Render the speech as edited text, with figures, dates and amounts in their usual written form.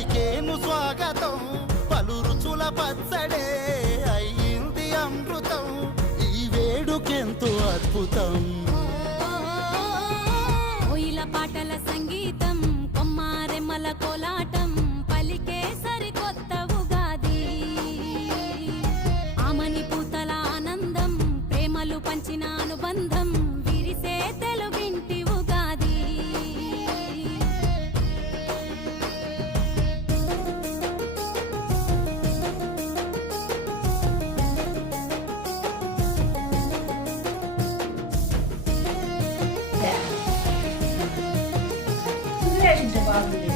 పలికేను స్వాగతం పలు రుచుల పచ్చడే అయ్యింది అమృతం ఈ వేడుకెంతో అద్భుతం కోయిల పాటల సంగీతం కొమ్మారెమ్మల కోలాటం పలికే సరికొత్త ఉగాది ఆమని పూతల ఆనందం ప్రేమలు పంచిన అనుబంధం విరిసే తెలుగింటి ఉగాది Congratulations, Babu.